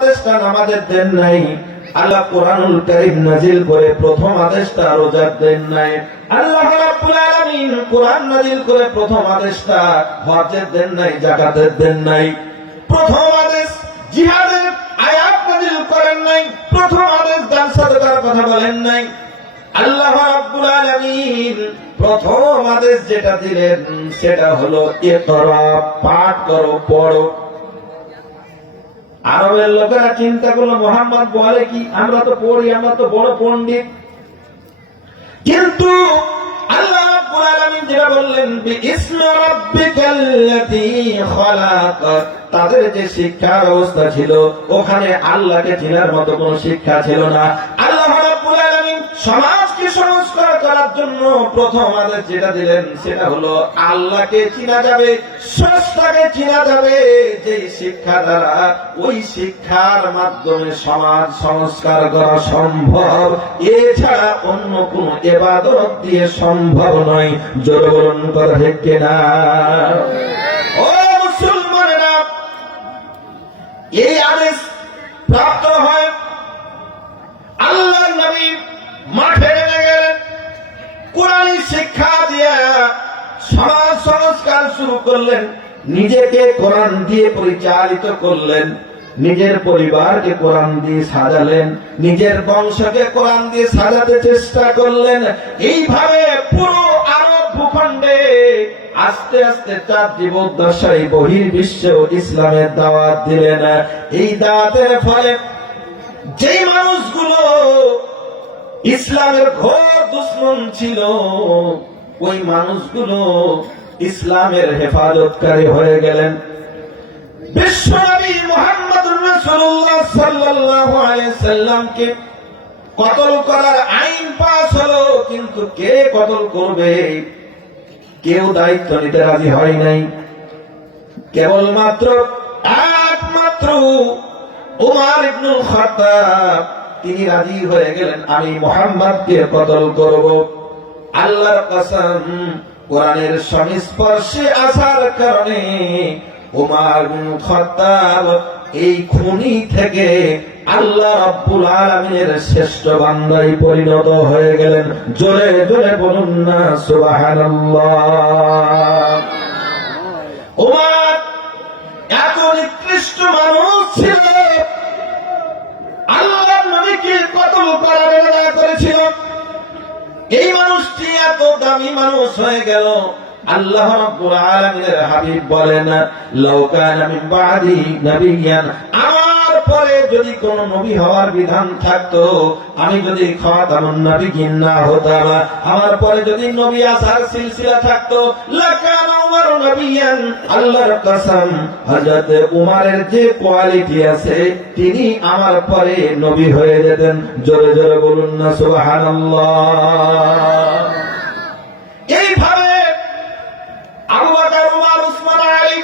আদেশটা নামাজের দেন নাই, আল্লাহ কোরআনুল কারীম নাযিল করে প্রথম আদেশটা রোজার দেন নাই, আল্লাহ রাব্বুল আলামিন কোরআন নাযিল করে প্রথম আদেশটা হজ্জের দেন নাই, যাকাতের দেন নাই। প্রথম আদেশ জিহাদের আয়াত নাযিল করেন নাই, প্রথম আদেশ দান সাদাকার কথা বলেন নাই। আল্লাহ রাব্বুল আলামিন প্রথম আদেশ যেটা দিলেন সেটা হলো ইকরা, পাঠ করো, পড়ো। আরবের লোকেরা চিন্তা করলো মুহাম্মদ বলে কি, আমরা তো পড়ি, আমরা তো বড় পণ্ডিত। কিন্তু আল্লাহ রাব্বুল আলামিন যেটা বললেন বিইসমি রাব্বিকাল্লাযী খালাক, তাদের যে শিক্ষা ব্যবস্থা ছিল ওখানে আল্লাহকে চেনার মতো কোনো শিক্ষা ছিল না। আল্লাহ রাব্বুল আলামিন সমাজকে সংস্কার করার জন্য প্রথম আদেশ যেটা দিলেন সেটা হলো আল্লাহকে চিনা যাবে, স্রষ্টাকে চিনা যাবে যে শিক্ষা দ্বারা, ওই শিক্ষার মাধ্যমে সমাজ সংস্কার করা সম্ভব, এছাড়া অন্য কোন ইবাদত দিয়ে সম্ভব নয়। জোরে বলুন কথা ঠিক কিনা? ও মুসলমানেরা, এই আদেশ প্রাপ্ত হয় আল্লাহর নবী মাঠে নেমে গেলেন, কোরআনী শিক্ষা দিয়ে সমাজ সংস্কার শুরু করলেন, নিজেকে কোরআন দিয়ে পরিচালিত করলেন, নিজের পরিবারকে কোরআন দিয়ে সাজালেন, নিজের বংশকে কোরআন দিয়ে সাজাতে চেষ্টা করলেন। এইভাবে পুরো আরব ভূখণ্ডে আস্তে আস্তে তার জীবদ্দশায় বহির্বিশ্বেও ইসলামের দাওয়াত দিলেন। এই দাওয়াতের ফলে যেই মানুষগুলো ইসলামের ঘোর দুশমন ছিল, ওই মানুষগুলো ইসলামের হেফাজতকারী হয়ে গেলেন। বিশ্বনবী মুহাম্মদুর রাসূলুল্লাহ সাল্লাল্লাহু আলাইহি সাল্লামকে কতল করার আইন পাস হলো, কিন্তু কে কতল করবে কেউ দায়িত্ব নিতে রাজি হয় নাই। কেবলমাত্র একমাত্র উমর ইবনুল খাত্তাব তিনি রাজি হয়ে গেলেন, আমি মুহাম্মদকে কতল করব। আল্লাহর কসম, কোরআনের সংস্পর্শে আসার কারণে উমর ইবনুল খাত্তাব এই খুনি থেকে আল্লাহ রাব্বুল আলামিনের শ্রেষ্ঠ বান্দায় পরিণত হয়ে গেলেন। জোরে জোরে বলুন না সুবহানাল্লাহ। উমর এত নিকৃষ্ট মানুষ ছিল, আল্লাহর নবীকে কতল করার ইরাদা করেছিল। এই মানুষটি এত দামি মানুষ হয়ে গেল, আল্লাহ রাব্বুল আলামিনের হাবিব বলেন, লাউ কানা মিন বাদি নাবিয়ান, আমার পরে যদি কোন নবী হওয়ার বিধান থাকতো, আমি যদি খাতামুন নবিয়্যিন না হতাম, আমার পরে যদি নবী আসার সিলসিলা থাকতো, লাকানা উমর নবিয়ান। আল্লাহর কসম, হযরত উমরের যে কোয়ালিটি আছে তিনি আমার পরে নবী হয়ে যেতেন। জোরে জোরে বলুন না সুবহানাল্লাহ। এইভাবে আবু বকর, উমর, উসমান, আলী,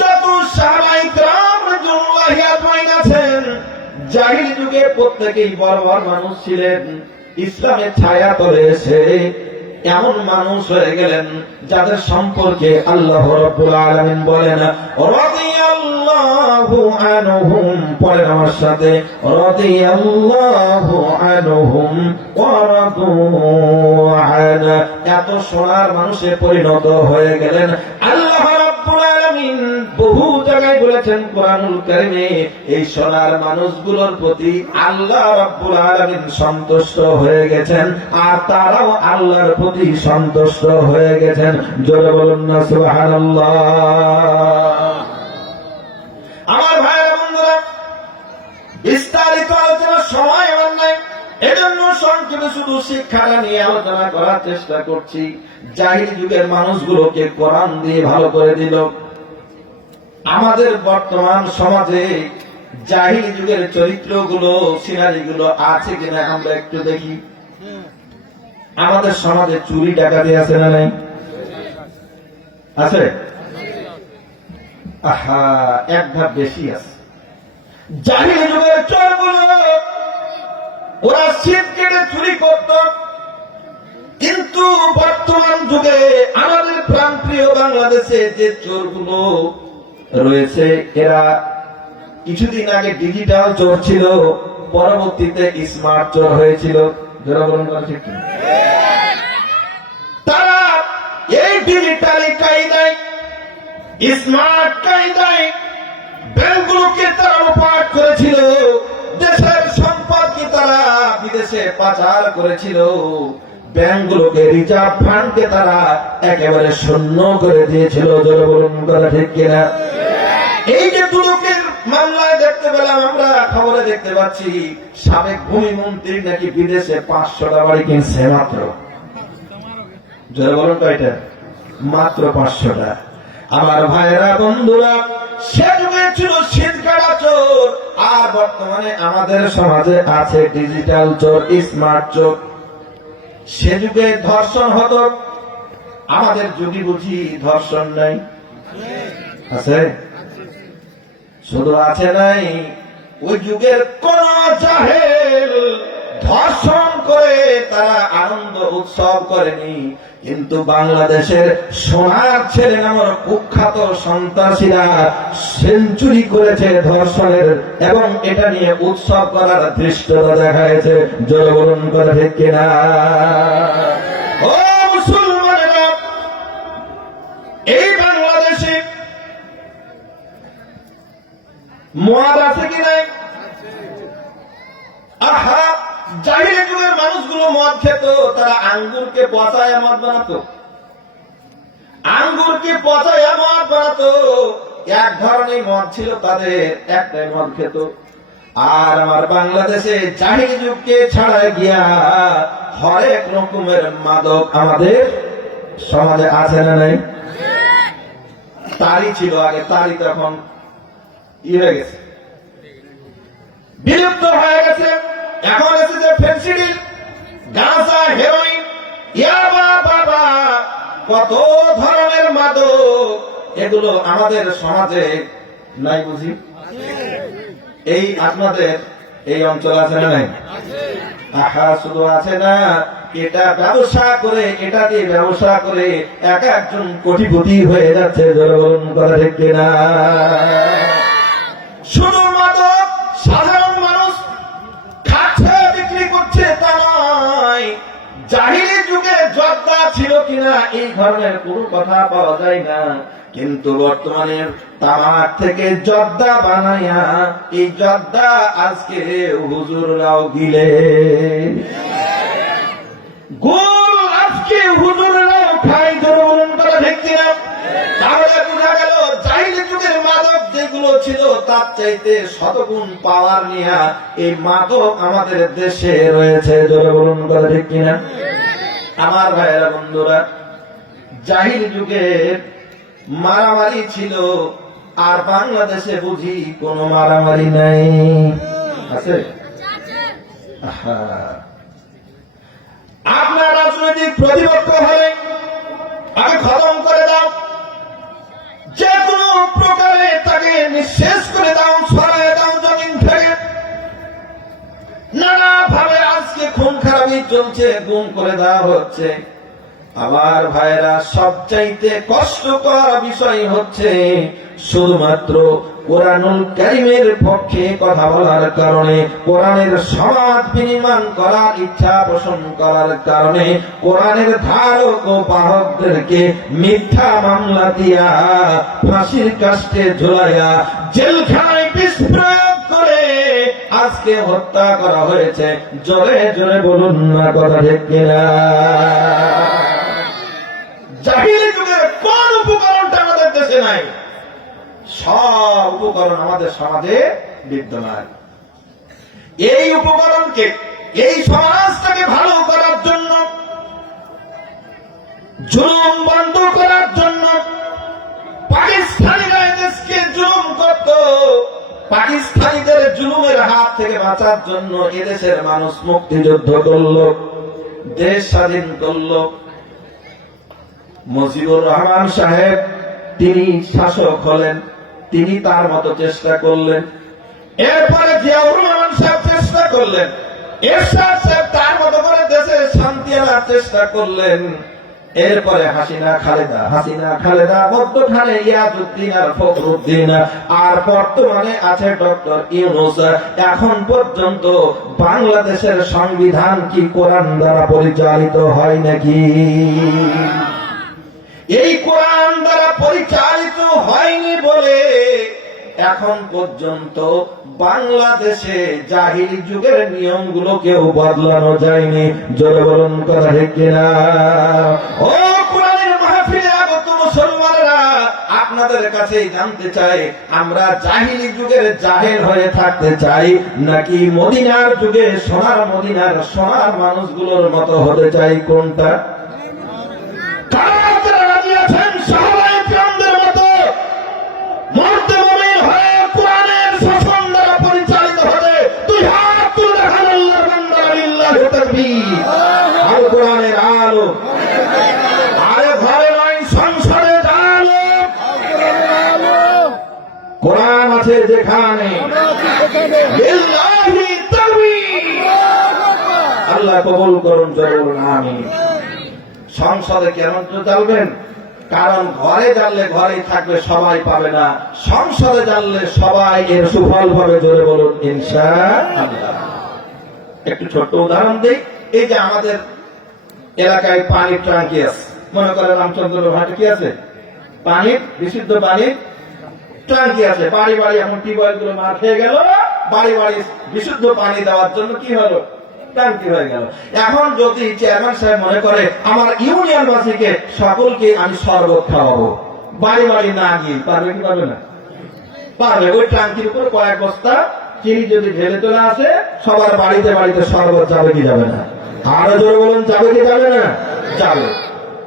যত সাহাবায়ে কেরাম রাদিয়াল্লাহু আনহুম আছেন, জাহিলি যুগে প্রত্যেকেই বড় বড় মানুষ ছিলেন। ইসলামের ছায়া তলে এসে এমন মানুষ হয়ে গেলেন যাদের সম্পর্কে আল্লাহ রাব্বুল আলামিন বলেন, রাদিয়াল্লাহু আনহুম, পড়েন আমার সাথে, রাদিয়াল্লাহু আনহুম ওয়া রাদু আন। এত সোনার মানুষে পরিণত হয়ে গেলেন। আল্লাহ রাব্বুল আলামিন বহু জায়গায় বলেছেন কোরআনুল কারীমে, এই সোনার মানুষগুলোর প্রতি আল্লাহ রাব্বুল আলামিন সন্তুষ্ট হয়ে গেছেন, আর তারাও আল্লাহর প্রতি সন্তুষ্ট হয়ে গেছেন। জোরে বলুন না সুবহানাল্লাহ। আমার ভাইরা বন্ধুরা, বিস্তারিত আলোচনার সময় আমার নাই, এজন্য সংক্ষেপে শুধু শিক্ষাটা নিয়ে আলোচনা করার চেষ্টা করছি। জাহিলি যুগের মানুষগুলোকে কোরআন দিয়ে ভালো করে দিল। আমাদের বর্তমান সমাজে জাহিলি যুগের চরিত্রগুলো, সিনারিগুলো আছে কিনা আমরা একটু দেখি। আমাদের সমাজে চুরি ডাকাতি আছে না নাই? আছে? আহা, এক ধাপ বেশি আছে। জাহিলি যুগের চোরগুলো ওরা শীত কেটে চুরি করত, কিন্তু বর্তমান যুগে আমাদের প্রাণপ্রিয় বাংলাদেশে যে চোরগুলো রয়েছে, এরা কিছুদিন আগে ডিজিটাল চোর ছিল, পরবর্তীতে স্মার্ট চোর হয়েছিল। যারা বলুন ঠিক কি? তারা এই ডিজিটাল কায়দায়, স্মার্ট কায়দায় ব্যাংকগুলোকে তারা লুটপাট করেছিল, দেশের সম্পদকে তারা বিদেশে পাচার করেছিল, ব্যাংকগুলোকে, রিজার্ভ ফান্ডকে তারা একেবারে শূন্য করে দিয়েছিল। যারা বলুন কথা ঠিক কিনা? এই যে দুদকের মামলায় দেখতে পেলাম, আমরা খবরে দেখতে পাচ্ছি সাবেক ভূমিমন্ত্রী নাকি বিদেশে 500টা বাড়ি কিনছে মাত্র। যারা বলুন কয়টা? মাত্র 500টা। আমার ভাইয়েরা, বন্ধুরা, সে যুগে ছিল শীতকাটা চোর, আর বর্তমানে আমাদের সমাজে আছে ডিজিটাল চোর, স্মার্ট চোর। সে যুগে ধর্ষণ হতো, আমাদের যুগে বুঝি ধর্ষণ নাই? আছে? শুধু আছে নাই, ওই যুগের কোন জাহেল ধর্ষণ করে তারা আনন্দ উৎসব করেনি, কিন্তু বাংলাদেশের সোনার ছেলে নামের কুখ্যাত সন্ত্রাসীরা সেঞ্চুরি করেছে ধর্ষণের, এবং এটা নিয়ে উৎসব করার ধৃষ্টতা দেখাইছে। জোরে বলুন কথা ঠিক কিনা? ও মুসলমানেরা, এই বাংলাদেশে মদ আছে কি নাই? আহা, জাহিলি যুগের মানুষগুলো মদ খেত, তারা আঙ্গুরকে পচায় মদ বানাতো, আঙ্গুরকে পচায় মদ বানাতো। এক ধরনের মদ ছিল তাদের, একটাই মদ খেত। আর আমার বাংলাদেশে জাহিলি যুগকে ছাড়াই গিয়া হরেক রকমের মাদক আমাদের সমাজে আছে না নাই? তারি ছিল আগে, তারি তখন হয়ে গেছে, বিলুপ্ত হয়ে গেছে। এখন এসেছে ফেন্সিডিল, গাঁজা, হেরোইন, ইয়াবা, বাবা, কত ধরনের মাদক, এগুলো আমাদের সমাজে নাই বুঝি? এই আপনাদের এই অঞ্চল আছে না নাই? আহা, শুধু আছে না, এটা ব্যবসা করে, এটা দিয়ে ব্যবসা করে এক একজন কোটিপতি হয়ে যাচ্ছে। ধরুন কথা ঠিক কিনা? শুধু মাদক সাধারণ মানুষ খাচ্ছে, বিক্রি করছে তা নয়। জাহিলি যুগে জর্দা ছিল কিনা এই ধরনের কোনো কথা পাওয়া যায় না, কিন্তু বর্তমানে তামাক থেকে জর্দা বানাইয়া এই জর্দা আজকে হুজুররাও গিলে, গোল আজকে হুজুররাও খাই। ধরুন কথা ঠিক কিনা? তাহলে বোঝা গেল জাহিলি যুগের মাদক যেগুলো ছিল তার চাইতে শতগুণ পাওয়ার নিয়ে এই মাদক আমাদের দেশে রয়েছে। জোরে বলুন কথা ঠিক কিনা? আমার ভাইয়েরা, বন্ধুরা, জাহিলি যুগের মারামারি ছিল, আর বাংলাদেশে বুঝি কোনো মারামারি নাই? আছে? আপনার রাজনৈতিক প্রতিপক্ষ হলে আগে খতম করে দাও, যে কোনো প্রকারে তাকে নিঃশেষ করে দাও, ছড়ায় দাও জমিন থেকে। নানা ভাবে আজকে খুন খারাপি চলছে, গুম করে দেওয়া হচ্ছে। আমার ভাইরা, সবচাইতে কষ্টকর বিষয় হচ্ছে শুধুমাত্র কোরআনুল কারীমের পক্ষে কথা বলার কারণে, কোরআনের সমাজ বিনির্মাণ করার ইচ্ছা পোষণ করার কারণে কোরআনের ধারক ও বাহকদেরকে মিথ্যা মামলা দিয়া ফাঁসির কাস্টে ঝুলাইয়া জেলখানায় বিষ প্রয়োগ করে আজকে হত্যা করা হয়েছে। জোরে জোরে বলুন না কথা ঠিক কিনা? জাহিলি যুগের কোন উপকরণটা আমাদের দেশে নাই? সব উপকরণ আমাদের সমাজে বিদ্যমান। এই উপকরণকে, এই সমাজটাকে ভালো করার জন্য, জুলুম বন্ধ করার জন্য পাকিস্তানিরা দেশকে জুলুম করত, পাকিস্তানিদের জুলুমের হাত থেকে বাঁচার জন্য এদেশের মানুষ মুক্তিযুদ্ধ করল, দেশ স্বাধীন করল। মুজিবুর রহমান সাহেব তিনি শাসক হলেন, তিনি তার মতো চেষ্টা করলেন। এরপরে জিয়াউর রহমান সাহেব চেষ্টা করলেন, এরশাদ সাহেব তার মতো করে দেশে শান্তি আনার চেষ্টা করলেন। এরপরে হাসিনা খালেদা মধ্যখানে ইয়াজউদ্দিন আর ফখরুদ্দিন, আর বর্তমানে আছে ডক্টর ইউনূস। এখন পর্যন্ত বাংলাদেশের সংবিধান কি কোরআন দ্বারা পরিচালিত হয় নাকি? এই কোরআন দ্বারা পরিচালিত হয়নি বলে এখন পর্যন্ত বাংলাদেশে জাহিলি যুগের নিয়মগুলো কেউ বদলানো যায়নি। জোরে বলুন কথা ঠিক কিনা? ও কোরআনের মাহফিলে আগত মুসলমানেরা, আপনাদের কাছে জানতে চাই, আমরা জাহিলি যুগের জাহেল হয়ে থাকতে চাই নাকি মদিনার যুগে সোনার মদিনার সোনার মানুষগুলোর মতো হতে চাই? কোনটা? কোরআনের আলো আরে ঘরে নয়, সংসারে আলো। কোরআন আছে যেখানে, আল্লাহ কবুল করুন, জরুর আমিন। সংসদে কেন জ্বালবেন? কারণ ঘরে জ্বাললে ঘরেই থাকবে, সবাই পাবে না। সংসদে জ্বাললে সবাই এর সুফল পাবে। জোরে বলুন ইনশাআল্লাহ। একটু ছোট্ট উদাহরণ দিই। এই যে আমাদের এলাকায় পানির ট্যাঙ্কি আছে, মনে করেন রামচন্দ্র ঘাটে কি আছে? পানির বিশুদ্ধ পানির ট্যাঙ্কি আছে। বাড়ি বাড়ি এখন টিউবওয়েল গুলো মার খেয়ে গেল, বাড়ি বাড়ি বিশুদ্ধ পানি দেওয়ার জন্য কি হলো? ট্যাঙ্কি হয়ে গেল। এখন যদি চেয়ারম্যান সাহেব মনে করে আমার ইউনিয়নবাসীকে সকলকে আমি শরবত খাওয়াবো, বাড়ি বাড়ি না গিয়ে পারবে কি পারবে না? পারবে। ওই ট্যাঙ্কির উপর কয়েক বস্তা চিনি যদি ঢেলে চলে আসে, সবার বাড়িতে বাড়িতে শরবত যাবে কি যাবে না? আরো জোরে বলুন, যাবে কি যাবে না? যাবে।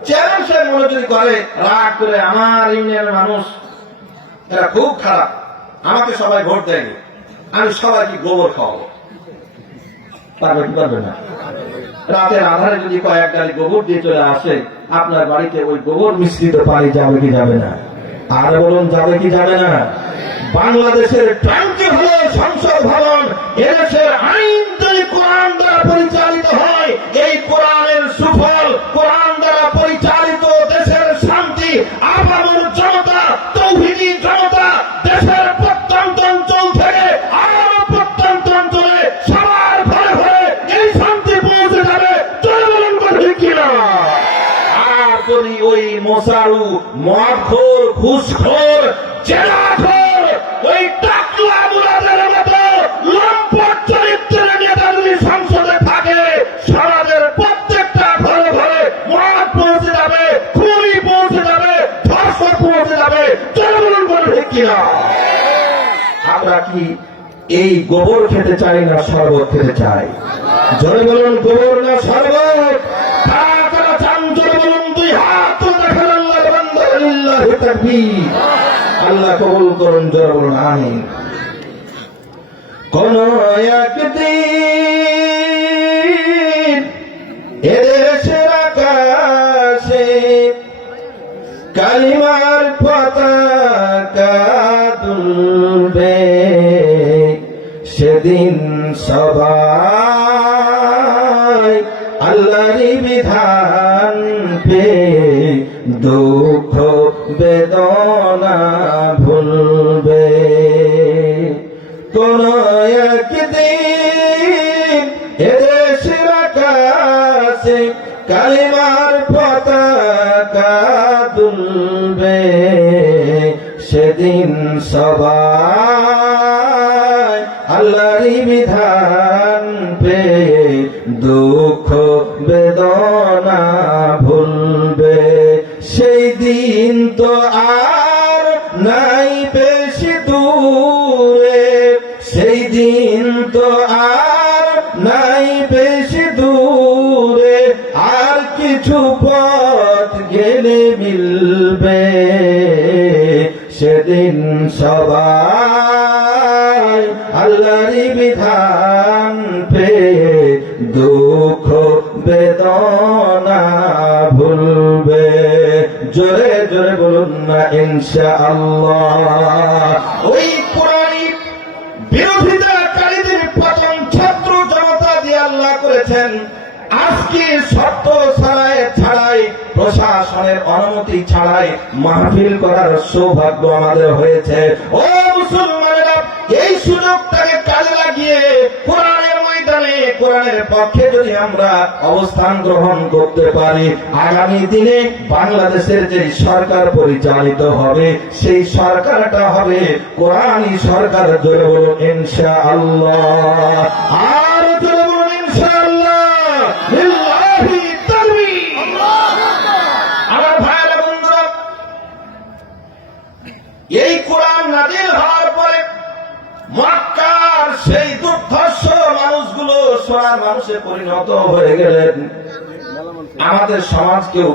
চেয়ারম্যান সাহেব মনে যদি করে রাগ করে আমার ইউনিয়নের মানুষ এরা খুব খারাপ, আমাকে সবাই ভোট দেয়নি, আমি সবাইকে গোবর খাওয়াবো, পারবে কি পারবে না? রাতের আধারে যদি কয়েক গাড়ি গোবর দিয়ে চলে আসে আপনার বাড়িতে, ওই গোবর মিশ্রিত পানি যাবে কি যাবে না? আরো বলুন, যাবে কি যাবে না? বাংলাদেশের ট্যাঙ্কি হলো সংসদ ভবন। এদেশের আইন যদি কোরআন দ্বারা পরিচালিত হয়, এই কোরআনের সুফল, কোরআন দ্বারা পরিচালিত দেশের শান্তি, আপামর জনতা, তৌহিদি জনতা দেশের প্রত্যন্ত অঞ্চল থেকে আরো প্রত্যন্ত অঞ্চলে সবার ঘরে ঘরে এই শান্তি পৌঁছে যাবে। চলুন বলি কিনা? আর যদি ওই মশারু, মদখোর, ঘুষখোর, জেলাখোর, ওই টাকলা মুরাদের মতো লম্পট চরিত্রের নেতা যদি সংসদে থাকে, সমাজের প্রত্যেকটা ঘরে ঘরে মদ পৌঁছে যাবে, খুনি পৌঁছে যাবে, ধর্ষক পৌঁছে যাবে। চলুন বলে ঠিক কিনা? আমরা কি এই গোবর খেতে চাই না শরবত খেতে চাই? জোরে বলুন, গোবর না শরবত? কারা চান জোরে বলুন, দুই হাত দেখেন। আল্লাহর বান্দা, লিল্লাহি তাকবীর। আল্লাহ কবুল করুন, জোরে বলুন আমিন। কোন একদিন এদেশের আকাশে কালিমার পতাকা তুলবে, সেদিন সবাই আল্লাহরই বিধান পে দুঃখ বেদনা ভুলবে। কোন একদিন এদেশের আকাশে কালিমার পতাকা তুলবে, সেদিন সবাই আল্লাহরই বিধান পে দুঃখ বেদনা ভুলবে। সেই দিন তো আর নাই বেশি দূরে, সেই দিন তো আর নাই বেশি দূরে, আর কিছু পথ গেলে মিলবে, সেদিন সবাই আল্লাহরই বিধান পে দুঃখ বেদনা ভুলবে। জোরে জোরে বলুন না ইনশাআল্লাহ। ওই কোরআনী বিরোধিতাকারীদের পতন ছাত্র জনতা দিয়ে আল্লাহ করেছেন। আজকে শর্ত ছাড়াই প্রশাসনের অনুমতি ছাড়াই মাহফিল করার সৌভাগ্য আমাদের হয়েছে। ও মুসলমানেরা, এই সুযোগটাকে কাজে লাগিয়ে কোরআনের ময়দানে কোরআনের পক্ষে যদি আমরা অবস্থান গ্রহণ করতে পারি, আগামী দিনে বাংলাদেশের যে সরকার পরিচালিত হবে সেই সরকারটা হবে কোরআনী সরকার। জোরে বলুন ইনশাআল্লাহ, আর জোরে বলুন ইনশাআল্লাহ। লিল্লাহি তাকবীর। আমার ভাইরা বন্ধুরা, এই কোরআন নাযিল হওয়ার পরে মক্কার সেই দুর্ধর্ষ মানুষগুলো সোনার মানুষে পরিণত হয়ে গেলেন। আমাদের সমাজকেও